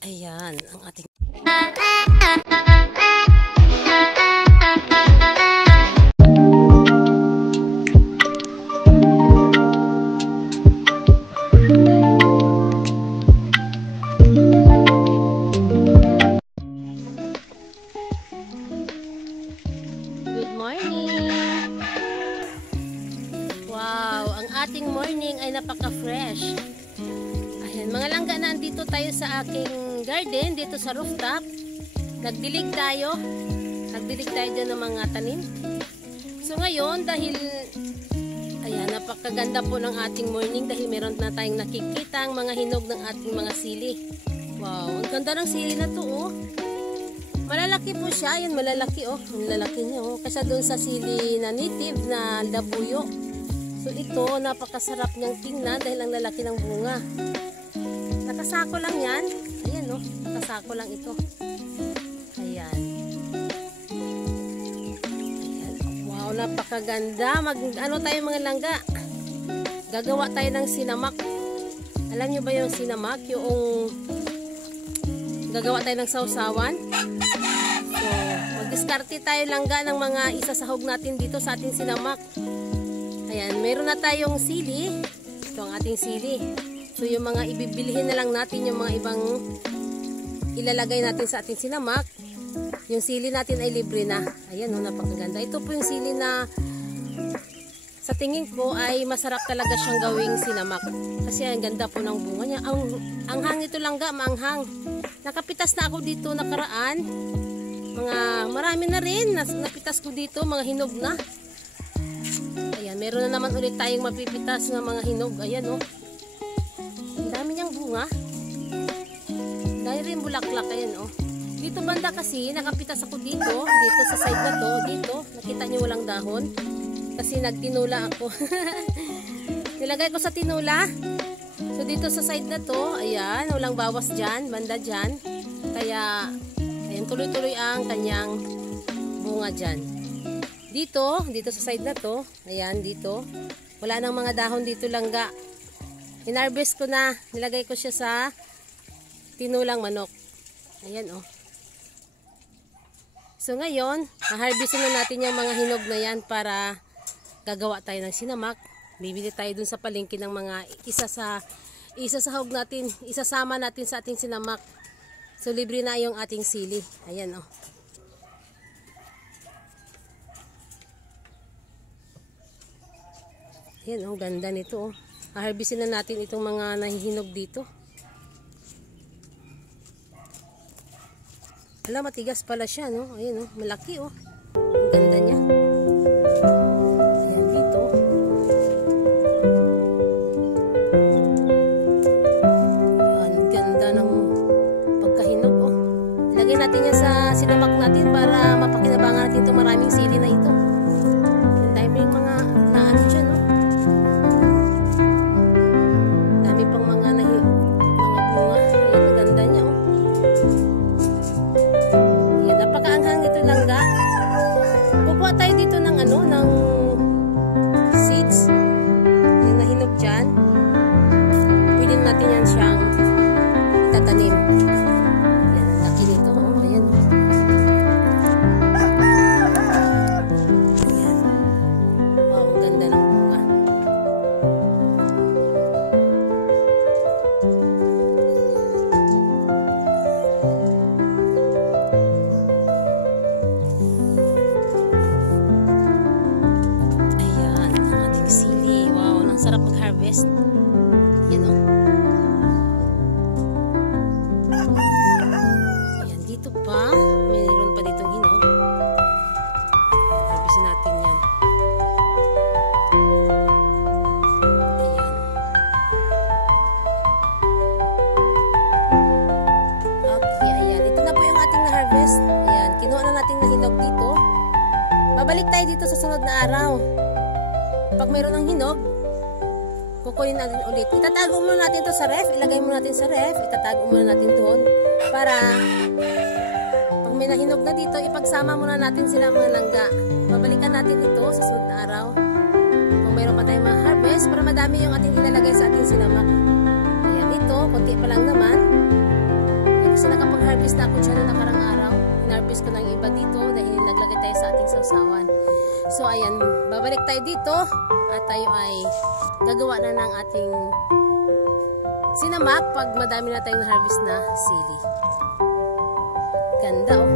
Ayan, ang ating... Good morning! Wow, ang ating morning ay napaka-fresh. Ayan, mga langga, nandito tayo sa aking garden, dito sa rooftop. Nagdilig tayo dyan ng mga tanim. So ngayon, dahil ayan, napakaganda po ng ating morning dahil meron na tayong nakikita ang mga hinog ng ating mga sili. Wow, ang ganda ng sili na to, oh. Malalaki po siya, yan malalaki, oh. Ang lalaki niya, oh. Kasi doon sa sili na native na labuyo. So ito, napakasarap niyang tingnan dahil ang lalaki ng bunga. Nakasako lang yan. Ayan, oh. Nakasako lang ito. Ayan. Ayan. Wow, napakaganda. Ano tayo mga langga? Gagawa tayo ng sinamak. Alam niyo ba yung sinamak? Yung gagawa tayo ng sausawan. So, mag-diskarte tayo langga ng mga isasahog natin dito sa ating sinamak. Ayan, meron na tayong sili. Ito ang ating sili. So, yung mga ibibilihin na lang natin, yung mga ibang ilalagay natin sa ating sinamak. Yung sili natin ay libre na. Ayan, oh, napakaganda. Ito po yung sili na sa tingin ko ay masarap talaga siyang gawing sinamak. Kasi ang ganda po ng bunga niya. Ang hang ito langga, maanghang. Nakapitas na ako dito nakaraan. Marami na rin. Napitas ko dito, mga hinog na. Ayan, meron na naman ulit tayong mapipitas ng mga hinog. Ayan, oh. Ang dami niyang bunga. Dahil rin bulaklak. Ayan, oh. Dito banda kasi, nakapitas ako dito. Dito sa side na to. Dito, nakita niyo walang dahon. Kasi nagtinula ako. Nilagay ko sa tinula. So, dito sa side na to, ayan, walang bawas dyan. Banda dyan. Kaya, ayan, tuloy-tuloy ang kanyang bunga dyan. Dito sa side na to, ayan, dito. Wala nang mga dahon dito langga. Hinarvest ko na. Nilagay ko siya sa tinulang manok. Ayan, oh. So, ngayon, harvestin na natin yung mga hinog na yan para gagawa tayo ng sinamak. Bibili tayo dun sa palengke ng mga isasahog natin, isasama natin sa ating sinamak. So, libre na yung ating sili. Ayan, oh. Ayan, oh, ganda nito, oh. Harvestin na natin itong mga nahihinog dito. Alam, matigas pala siya, no? Ayan, oh, malaki, oh. Ang ganda niya. Ayan, dito. Ayan, ang ganda ng pagkahinog, oh. Ilagay natin yan sa sinamak natin para mapakinabangan natin itong maraming sili na ito. Ang dami yung mga naano dyan, no? Dami pang mga bunga. Ayan, ang ganda niya, oh. Langga. Kukuha tayo dito ng ng seeds. Yung nahinog dyan. Pwede natin yan siyang itatanim. Yan, laki nito. Oh, ayan. Ayan. Wow, ang ganda ng bunga. Sarap mag-harvest. Yan, oh. Ayan, dito pa. Mayroon pa ditong hinog. Ayan, harvestin natin yan. Ayan. Okay, ayan. Ito na po yung ating na-harvest. Ayan, kinuha na natin na hinog dito. Babalik tayo dito sa sunod na araw. Pag mayroon ng hinog, kukunin natin ulit. Itatago muna natin ito sa ref. Ilagay muna natin sa ref. Itatago muna natin doon. Para pag may nahinog na dito, ipagsama muna natin sila mga langga. Babalikan natin ito sa sunod na araw. Kung mayroon pa tayong ma-harvest, para madami yung ating ilalagay sa ating sinamak. Ayan, ito, konti pa lang naman. Kasi nakapag-harvest na ako dyan na nakarang araw. Harvest ko ng iba dito dahil naglagay tayo sa ating sausawan. So ayan, babalik tayo dito at tayo ay gagawa na ng ating sinamak pag madami na tayong harvest na sili. Ganda oh.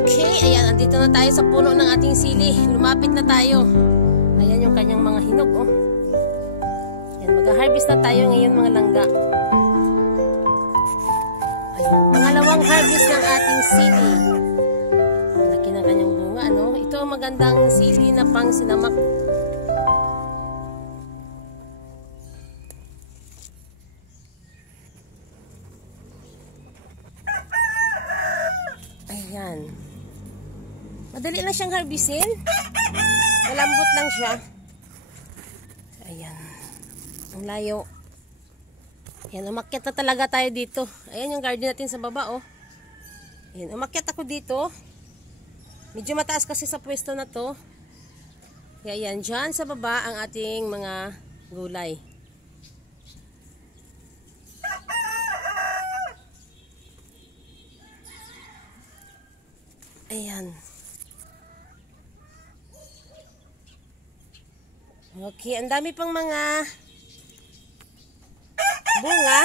Okay, ayan, andito na tayo sa puno ng ating sili. Lumapit na tayo. Ayan yung kanyang mga hinog oh. Ayan, mag-harvest na tayo ngayon mga langga. Pangalawang harvest ng ating sili. Ang laki ng kanyang bunga, no? Ito ang magandang sili na pang sinamak. Ayan. Madali lang siyang harvestin. Malambot lang siya. Ayan. Ang layo. Ayan, umakyat na talaga tayo dito. Ayan yung garden natin sa baba, oh. Ayan, umakyat ako dito. Medyo mataas kasi sa pwesto na to. Kaya ayan, dyan sa baba ang ating mga gulay. Ayan. Okay, ang dami pang mga bunga.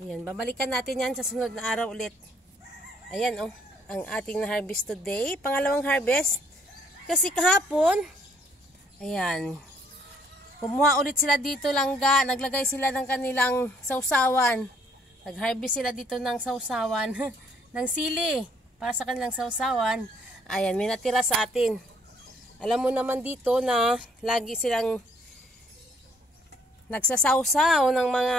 Ayan, babalikan natin yan sa sunod na araw ulit. Ayan oh, ang ating na-harvest today. Pangalawang harvest. Kasi kahapon, ayan, kumuha ulit sila dito langga. Naglagay sila ng kanilang sausawan. Nag-harvest sila dito ng sausawan. ng sili. Para sa kanilang sausawan. Ayan, may natira sa atin. Alam mo naman dito na lagi silang nagsasawsaw ng mga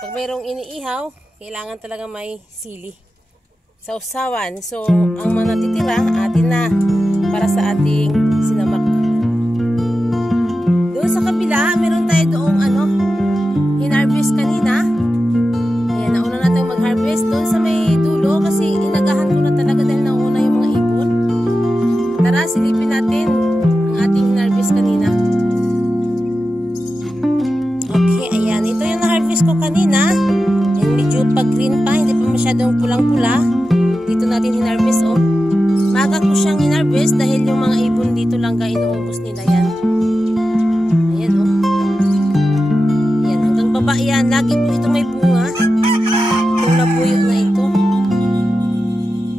pag mayroong iniihaw, kailangan talaga may sili. Sausawan. So, ang mga natitira, atin na para sa ating sinamak. Doon sa kabila, meron tayo doong hinarvest kanina. Ayan, nauna natin mag-harvest. Doon sa may dulo, kasi inagahan ko na talaga dahil nauna yung mga ipon. Tara, silipin natin ang ating hinarvest kanina. Ko kanina, yan medyo pag-green pa, hindi pa masyadong pulang-pula. Dito natin hinarvest oh. Maga ko siyang hinarvest dahil yung mga ibon dito lang inuubos nila yan. Ayan oh. Ayan, hanggang baba yan. Lagi po ito may bunga. Itong labuyo na ito.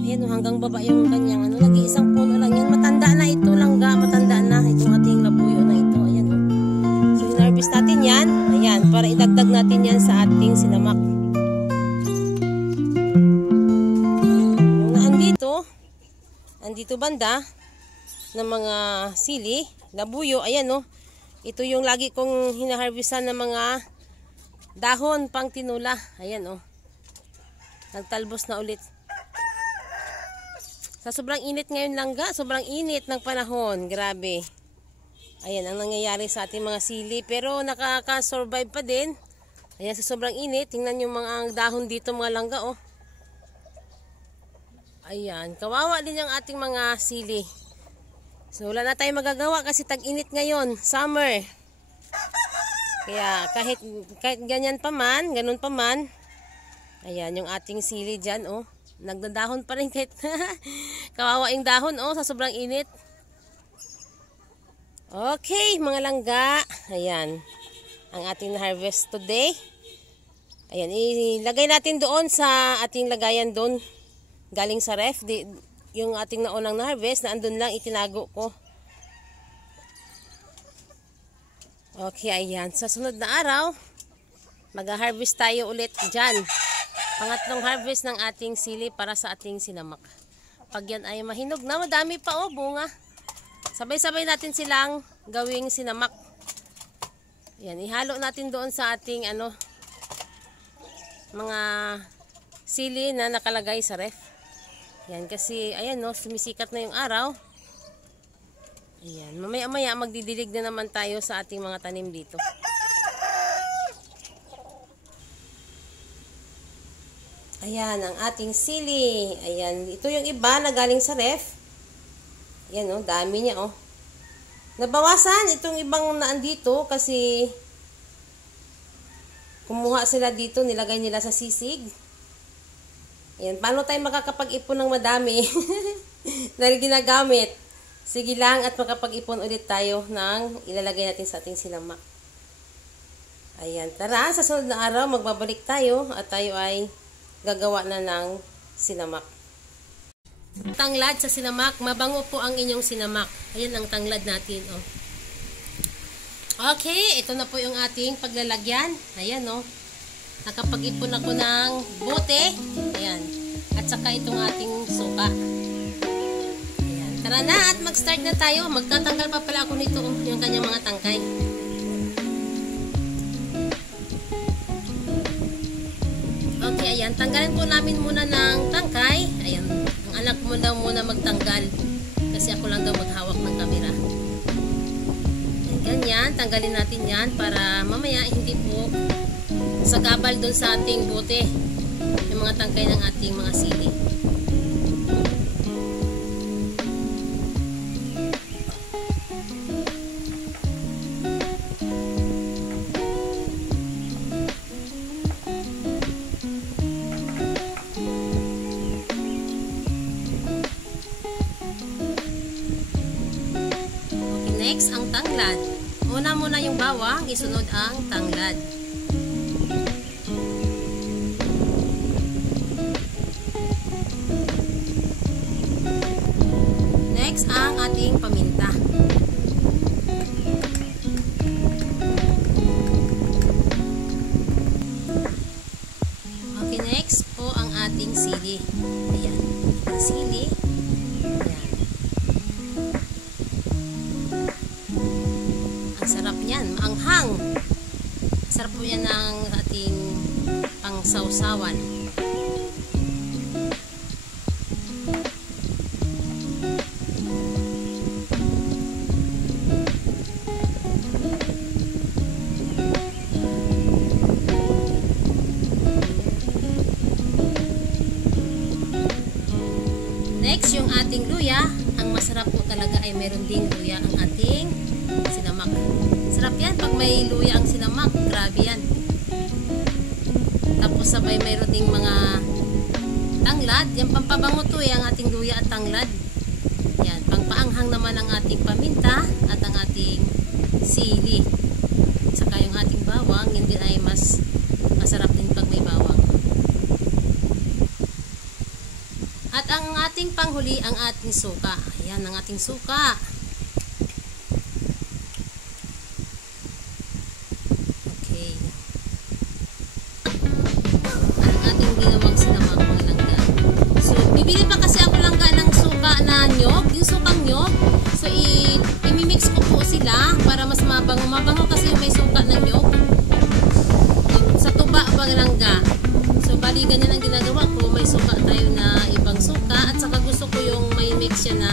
Ayan oh, hanggang baba yung kanyang nag-iisang puno lang yan. Matanda na ito langga, matanda na itong ating labuyo na ito. Ayan oh. So hinarvest natin yan. Ayan, para idagdag natin yan sa ating sinamak. Yung andito banda ng mga sili, labuyo, ayan o. Ito yung lagi kong hinaharvestan ng mga dahon pang tinula. Ayan o. Nagtalbos na ulit. Sa sobrang init ngayon langga, sobrang init ng panahon. Grabe. Ayan ang nangyayari sa ating mga sili. Pero nakaka-survive pa din. Ayan sa sobrang init. Tingnan yung mga dahon dito mga langga oh. Ayan. Kawawa din yung ating mga sili. So wala na tayong magagawa kasi tag-init ngayon. Summer. Kaya kahit ganyan pa man, ganun pa man. Ayan yung ating sili dyan oh. Nagdadahon pa rin kahit kawawa yung dahon oh sa sobrang init. Okay, mga langga. Ayan. Ang ating harvest today. Ayan, ilagay natin doon sa ating lagayan doon. Galing sa ref. Yung ating naunang na-harvest, na andun lang itinago ko. Okay, ayan. Sa sunod na araw, mag-harvest tayo ulit dyan. Pangatlong harvest ng ating sili para sa ating sinamak. Pag yan ay mahinog na, madami pa oh, bunga. Sabay-sabay natin silang gawing sinamak. Yan, ihalo natin doon sa ating mga sili na nakalagay sa ref. Yan, kasi ayan no, sumisikat na yung araw. Ayan, mamaya-maya magdidilig na naman tayo sa ating mga tanim dito. Ayan, ang ating sili. Ayan, ito yung iba na galing sa ref. Ayan oh, dami niya oh. Nabawasan itong ibang naandito kasi kumuha sila dito, nilagay nila sa sisig. Ayan, paano tayo makakapag-ipon ng madami? Dahil ginagamit. Sige lang at makapag-ipon ulit tayo ng ilalagay natin sa ating sinamak. Ayan, tara, sa sunod na araw magbabalik tayo at tayo ay gagawa na ng sinamak. Tanglad sa sinamak, mabango po ang inyong sinamak. Ayan ang tanglad natin, oh. Okay, ito na po yung ating paglalagyan. Ayan, oh. Nakapag-ipon ako ng bote. Ayan. At saka itong ating suka. Ayan. Tara na at mag-start na tayo. Magtatanggal pa pala ako nito, oh, yung kanyang mga tangkay. Okay, ayan. Tanggalin po namin muna ng tangkay. Ayan. Ang anak mo daw muna magtanggal. Kasi ako lang daw maghawak ng kamera. Ayan, ganyan. Tanggalin natin yan para mamaya hindi po sagabal doon sa ating bote. Yung mga tangkay ng ating mga sili. Next, ang tanglad. Muna yung bawang, isunod ang tanglad. Next, ang ating paminta. Okay, next po ang ating sili. Ayan, ang sili. Sarap yan, maanghang. Sarap po yan ng ating pangsawsawan. Next, yung ating luya. Ang masarap po talaga ay meron ding luya ang ating sinamak. Sarap yan pag may luya ang sinamak. Grabe yan. Tapos sabay mayroon ding mga tanglad. Yan pampabango to ang ating luya at tanglad. Yan. Pangpaanghang naman ang ating paminta at ang ating sili. Saka yung ating bawang. Yan din ay mas masarap din pag may bawang. At ang ating panghuli, ang ating suka. Ayan ang ating suka. Okay. Ang ating ginawang sinamak mga langga. So, bibili pa kasi ako langga ng suka na nyog. Yung sukang nyog. So, imimix ko po sila para mas mabango. Mabango kasi may suka na nyog. Sa tuba mga langga. So, bali ganyan ang ginagawa.